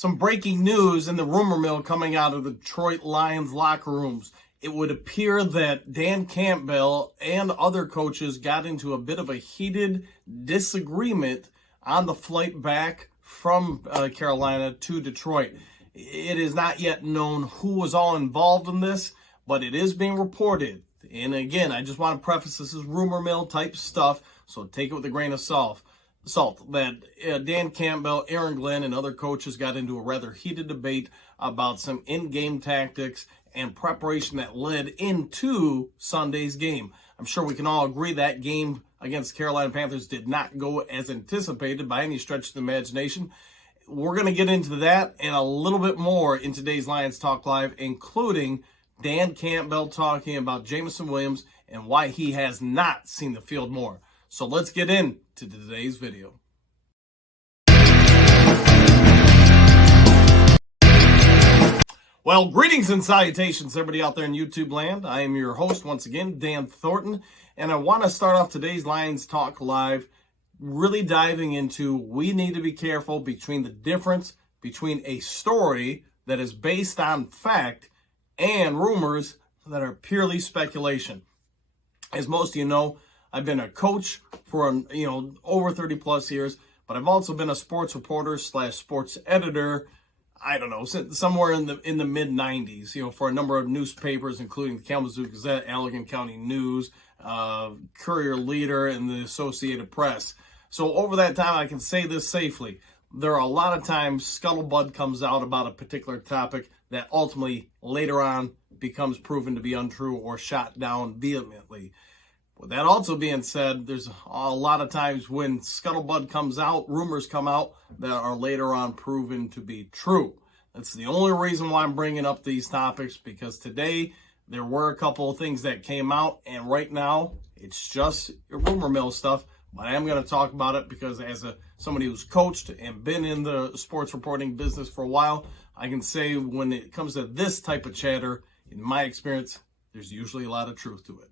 Some breaking news in the rumor mill coming out of the Detroit Lions locker rooms. It would appear that Dan Campbell and other coaches got into a bit of a heated disagreement on the flight back from Carolina to Detroit. It is not yet known who was all involved in this, but it is being reported. And again, I just want to preface this is rumor mill type stuff, so take it with a grain of salt. That Dan Campbell, Aaron Glenn, and other coaches got into a rather heated debate about some in-game tactics and preparation that led into Sunday's game. I'm sure we can all agree that game against the Carolina Panthers did not go as anticipated by any stretch of the imagination. We're going to get into that and a little bit more in today's Lions Talk Live, including Dan Campbell talking about Jamison Williams and why he has not seen the field more. So let's get into today's video. Well, greetings and salutations, everybody out there in YouTube land. I am your host once again, Dan Thornton, and I want to start off today's Lions Talk Live really diving into we need to be careful between the difference between a story that is based on fact and rumors that are purely speculation. As most of you know, I've been a coach for over 30 plus years, but I've also been a sports reporter / sports editor. I don't know, somewhere in the mid 90s, for a number of newspapers, including the Kalamazoo Gazette, Allegan County News, Courier Leader, and the Associated Press. So over that time, I can say this safely. There are a lot of times scuttlebutt comes out about a particular topic that ultimately later on becomes proven to be untrue or shot down vehemently. With that also being said, there's a lot of times when scuttlebutt comes out, rumors come out that are later on proven to be true. That's the only reason why I'm bringing up these topics, because today there were a couple of things that came out, and right now it's just rumor mill stuff. But I am going to talk about it because as somebody who's coached and been in the sports reporting business for a while, I can say when it comes to this type of chatter, in my experience, there's usually a lot of truth to it.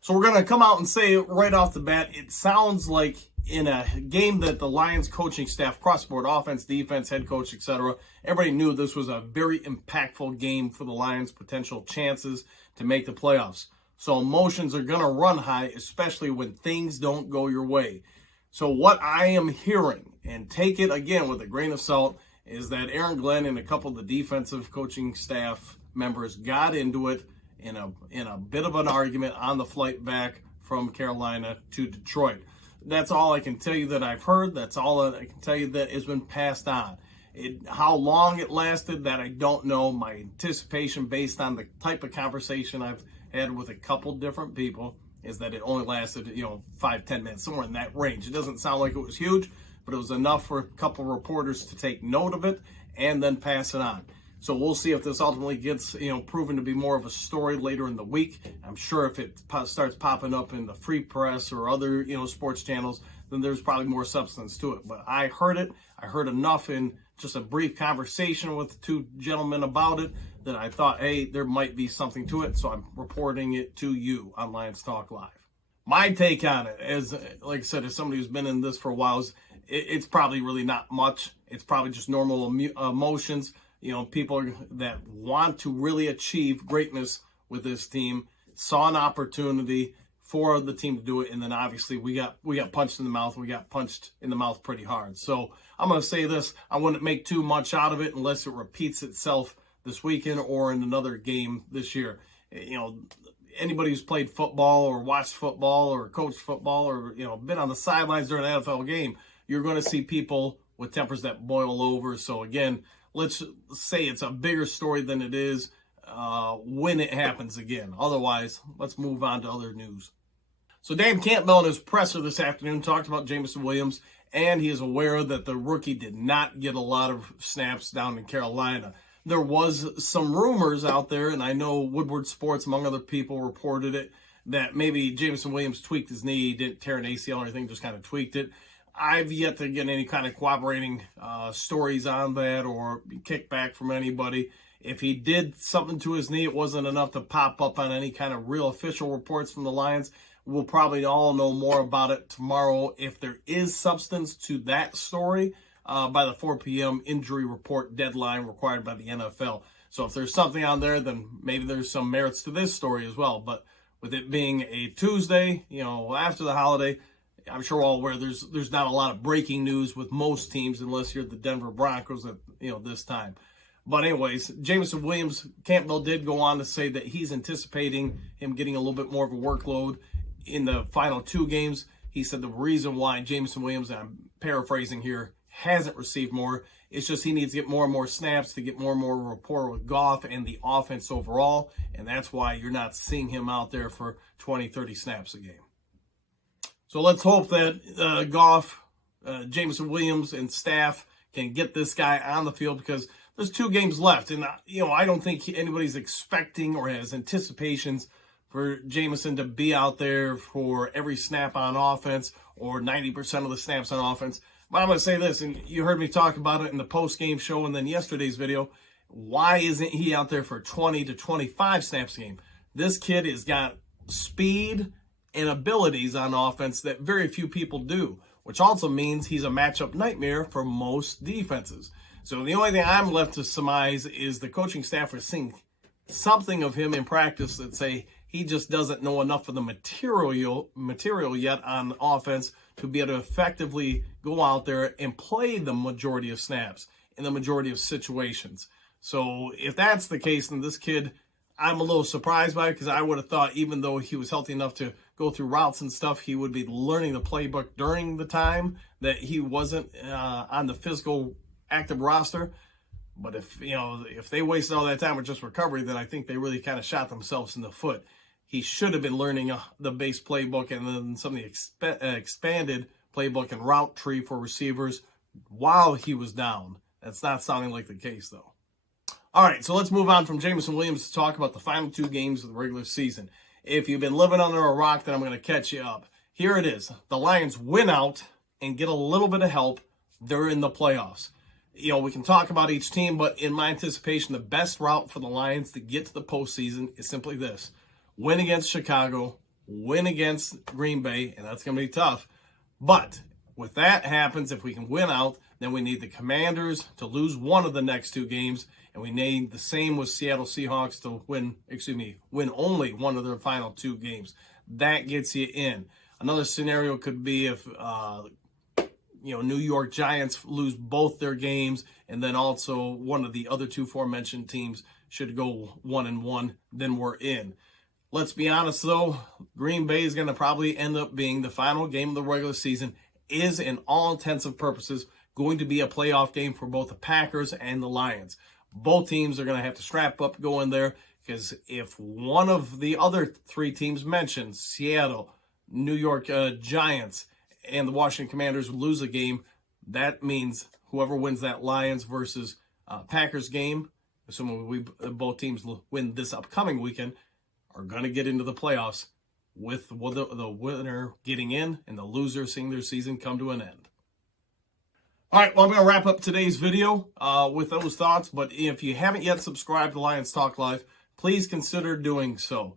So we're going to come out and say right off the bat, it sounds like in a game that the Lions coaching staff, across the board, offense, defense, head coach, etc., everybody knew this was a very impactful game for the Lions' potential chances to make the playoffs. So emotions are going to run high, especially when things don't go your way. So what I am hearing, and take it again with a grain of salt, is that Aaron Glenn and a couple of the defensive coaching staff members got into it in a bit of an argument on the flight back from Carolina to Detroit. That's all I can tell you that I've heard. That's all I can tell you that has been passed on. How long it lasted, that I don't know. My anticipation, based on the type of conversation I've had with a couple different people, is that it only lasted 5-10 minutes, somewhere in that range. It doesn't sound like it was huge, but it was enough for a couple reporters to take note of it and then pass it on. So we'll see if this ultimately gets proven to be more of a story later in the week. I'm sure if it starts popping up in the free press or other sports channels, then there's probably more substance to it. But I heard it. I heard enough in just a brief conversation with two gentlemen about it that I thought, hey, there might be something to it. So I'm reporting it to you on Lions Talk Live. My take on it, as like I said, as somebody who's been in this for a while, is it's probably really not much. It's probably just normal emotions. People that want to really achieve greatness with this team saw an opportunity for the team to do it, and then obviously we got punched in the mouth, and we got punched in the mouth pretty hard. So I'm going to say this: I wouldn't make too much out of it unless it repeats itself this weekend or in another game this year. Anybody who's played football or watched football or coached football or been on the sidelines during an NFL game, you're going to see people with tempers that boil over. So again, let's say it's a bigger story than it is when it happens again. Otherwise, let's move on to other news. So Dan Campbell in his presser this afternoon talked about Jameson Williams, and he is aware that the rookie did not get a lot of snaps down in Carolina. There was some rumors out there, and I know Woodward Sports, among other people, reported it, that maybe Jameson Williams tweaked his knee, didn't tear an ACL or anything, just kind of tweaked it. I've yet to get any kind of corroborating stories on that or kickback from anybody. If he did something to his knee, it wasn't enough to pop up on any kind of real official reports from the Lions. We'll probably all know more about it tomorrow if there is substance to that story. by the 4 p.m. injury report deadline required by the NFL. So if there's something on there, then maybe there's some merits to this story as well. But with it being a Tuesday, after the holiday, I'm sure we're all aware there's not a lot of breaking news with most teams unless you're the Denver Broncos at this time. But anyways, Jamison Williams, Campbell did go on to say that he's anticipating him getting a little bit more of a workload in the final 2 games. He said the reason why Jamison Williams, and I'm paraphrasing here, hasn't received more, it's just he needs to get more and more snaps to get more and more rapport with Goff and the offense overall, and that's why you're not seeing him out there for 20, 30 snaps a game. So let's hope that Goff, Jamison Williams, and staff can get this guy on the field, because there's 2 games left, and I don't think anybody's expecting or has anticipations for Jameson to be out there for every snap on offense or 90% of the snaps on offense. But I'm going to say this, and you heard me talk about it in the post-game show and then yesterday's video. Why isn't he out there for 20 to 25 snaps a game? This kid has got speed and abilities on offense that very few people do, which also means he's a matchup nightmare for most defenses. So the only thing I'm left to surmise is the coaching staff are seeing something of him in practice that say he just doesn't know enough of the material yet on offense to be able to effectively go out there and play the majority of snaps in the majority of situations. So if that's the case, then this kid, I'm a little surprised by it, because I would have thought even though he was healthy enough to go through routes and stuff, he would be learning the playbook during the time that he wasn't on the physical active roster. But if they wasted all that time with just recovery, then I think they really kind of shot themselves in the foot. He should have been learning the base playbook and then some of the expanded playbook and route tree for receivers while he was down. That's not sounding like the case, though. All right, so let's move on from Jamison Williams to talk about the final 2 games of the regular season. If you've been living under a rock, then I'm going to catch you up. Here it is. The Lions win out and get a little bit of help. They're in the playoffs. We can talk about each team, but in my anticipation, the best route for the Lions to get to the postseason is simply this: win against Chicago, win against Green Bay, and that's going to be tough. But if that happens, if we can win out, then we need the Commanders to lose one of the next 2 games, and we need the same with Seattle Seahawks to win only one of their final 2 games. That gets you in. Another scenario could be if New York Giants lose both their games, and then also one of the other 2 aforementioned teams should go 1-1, then we're in. Let's be honest, though, Green Bay is going to probably end up being the final game of the regular season, is in all intents and purposes going to be a playoff game for both the Packers and the Lions. Both teams are going to have to strap up, go in there, because if one of the other 3 teams mentioned, Seattle, New York Giants, and the Washington Commanders lose a game, that means whoever wins that Lions versus Packers game, assuming both teams win this upcoming weekend, are going to get into the playoffs with the winner getting in and the loser seeing their season come to an end. All right, well, I'm going to wrap up today's video with those thoughts, but if you haven't yet subscribed to Lions Talk Live, please consider doing so.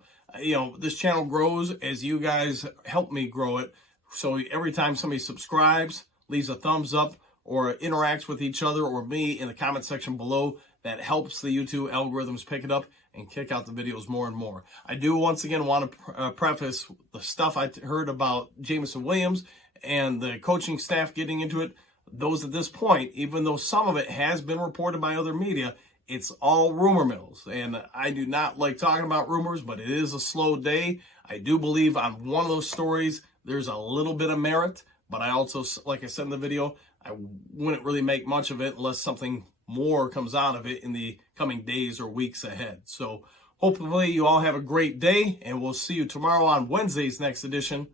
This channel grows as you guys help me grow it. So every time somebody subscribes, leaves a thumbs up, or interacts with each other or me in the comment section below, that helps the YouTube algorithms pick it up and kick out the videos more and more. I do once again want to preface the stuff I heard about Jamison Williams and the coaching staff getting into it. Those at this point, even though some of it has been reported by other media, it's all rumor mills. And I do not like talking about rumors, but it is a slow day. I do believe on one of those stories, there's a little bit of merit, but I also, like I said in the video, I wouldn't really make much of it unless something more comes out of it in the coming days or weeks ahead. So hopefully you all have a great day, and we'll see you tomorrow on Wednesday's next edition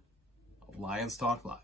of Lions Talk Live.